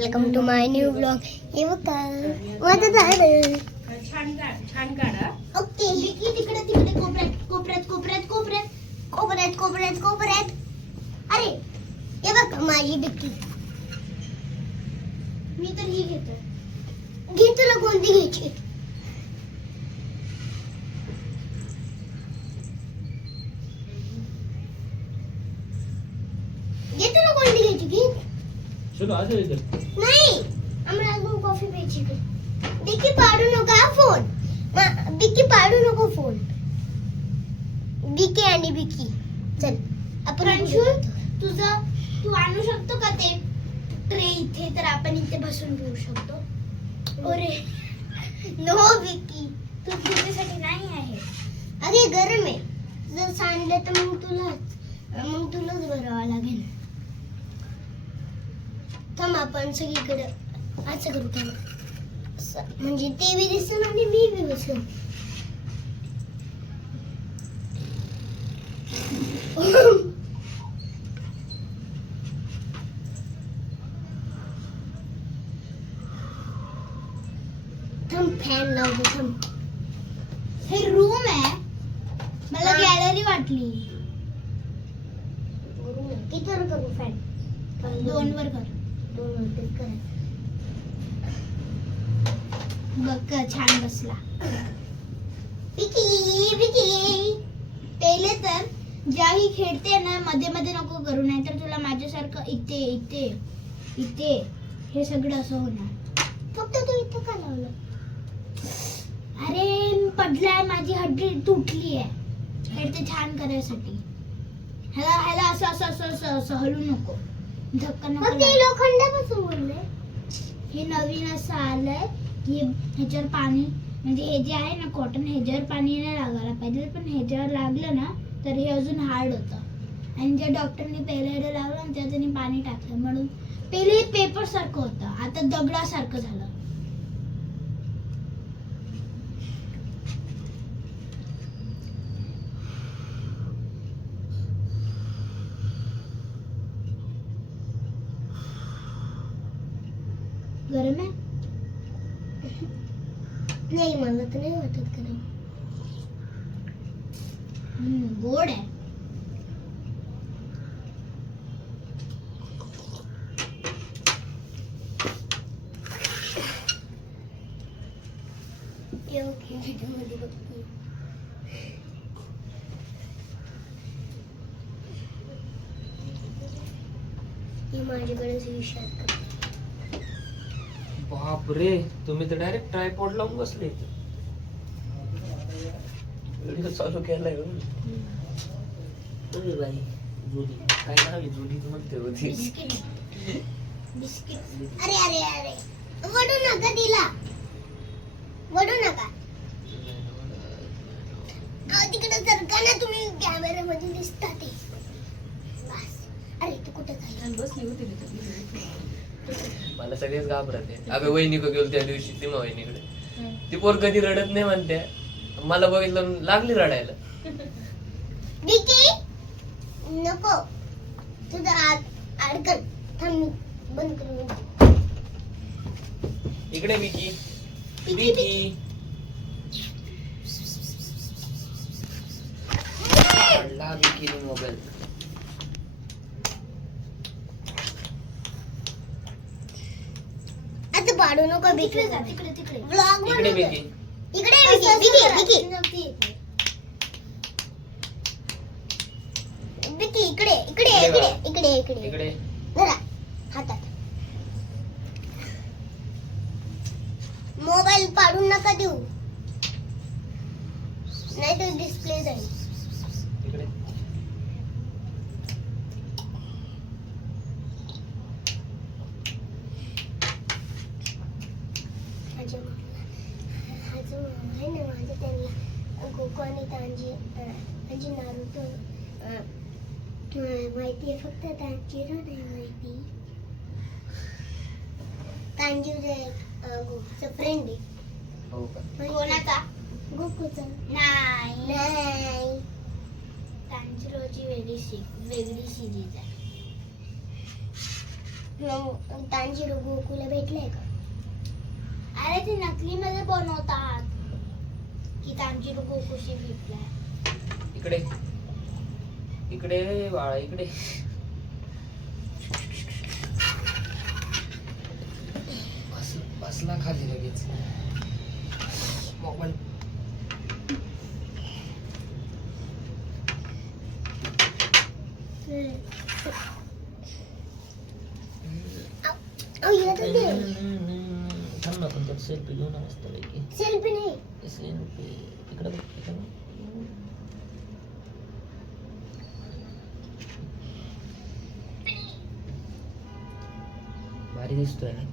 Welcome to my new blog. हे बघा माझं झाड छान काढा. ओके. तिकडे तिकडे कोपऱ्यात कोपऱ्यात कोपऱ्यात कोपऱ्यात कोपऱ्यात कोपऱ्यात कोपऱ्यात. अरे हे बघ माझी डिक्की. मी तर ही घेतो. घे तुला कोणती घ्यायची? घे तुला कोणती घ्यायची? घे. चलो आ जाओ इधर. नाही आम्हाला अजून कॉफी प्यायची. डिक्की पाडू नका फोन. बिक्की पाडू नको फोन. बिकी आणि बिकी चल आपण तुझं तू आणू शकतो का ते ट्रे इथे? तर आपण इथे बसून घेऊ शकतो. अरे नो बिकी तू तुझ्यासाठी नाही आहे. अरे गरम आहे. जर सांडलं तर मग तुलाच भरावं लागेल. थांब आपण सगळीकडे असं करू. थांब म्हणजे ते बी दिसेल आणि मी बी बसेल. थांब फॅन लावतो. थांब. हे रूम आहे. मला गॅलरी वाटली. किती वर करू फॅन? 2 वर कर. 2 वर कर. बघ छान बसला. पिकी पिकी पहिले तर ज्याही खेळते ना मध्ये मध्ये नको करू, नाही तर तुला माझ्यासारखं इथे इथे इथे हे सगळं असं होणार. फक्त तू इथं का लावलं? अरे पडलाय. माझी हड्डी तुटली आहे. खेळते छान करायसाठी. ह्याला असं असं असं असं असं हलू नको. धक्का नको. ते लोखंडापासून बोलले. हे नवीन असं आलंय की ह्याच्यावर पाणी म्हणजे हे जे आहे ना कॉटन ह्याच्यावर पाणी नाही लागायला पाहिजे, पण ह्याच्यावर लागलं ना तर हे अजून हार्ड होतं. आणि ज्या डॉक्टरनी पहिल्या लावलं ना त्याच्याने पाणी टाकलं म्हणून पहिले पेपर सारखं होतं, आता दगडासारखं झालं. गरम आहे? नाही मला तर नाही वाटत गरम. गोड आहे. माझ्याकडे विषय. बाप रे, तुम्ही तर डायरेक्ट ट्रायपॉड लावून बसले. व्हिडिओ चालू केलाय. अरे बाई जुली काय नाव आहे? जुली म्हणते होती. बिस्किट. अरे अरे अरे वडू नका तिला. वडू नका. तिकडे सरका ना तुम्ही कॅमेरा मध्ये दिसता ते. बस. अरे तू कुठे जाईल? बसली होती मला सगळेच घाबरते. अगं वहिनीकडे गेलो त्या दिवशी सीमा वहिनीकडे. ती पोर कधी रडत नाही म्हणते. मला बघितलं लागली रडायला. बिकी नको तुझा अडकन. थांब बंद करू. इकडे विकी. विकी काढला विकीने मोबाईल. आता पाडू नको. बिकी तिकडे तिकडे व्लॉग इकडे विकी. इकडे बिकी बिकी इकडे इकडे इकडे इकडे इकडे इकडे जरा हातात. मोबाईल पाडून नका देऊ, नाही तर डिस्प्ले जाईल. इकडे आहे ना माझं त्यांना गोकू आणि तांजी नारुतो माहिती आहे. फक्त तांजीरो नाही माहिती. तांजीरो गोकूचा फ्रेंड आहे. हो का? कोणाचा? गोकूचा. नाही तांजीरोची वेगळी सिरीज आहे. तांजीरो गोकुला भेटलंय का? अरे ते नकली मध्ये बनवतात की तांजीरो गोकुशी भेटलाय. इकडे इकडे बाळा इकडे. बसला खाली लगेच मोबाईल. थांब ना पण त्यात सेल्फी घेऊन मस्त पैकी. सेल्फी नाही, सेल्फी इकडे बघ, इकडे बघ. भारी दिसतोय ना.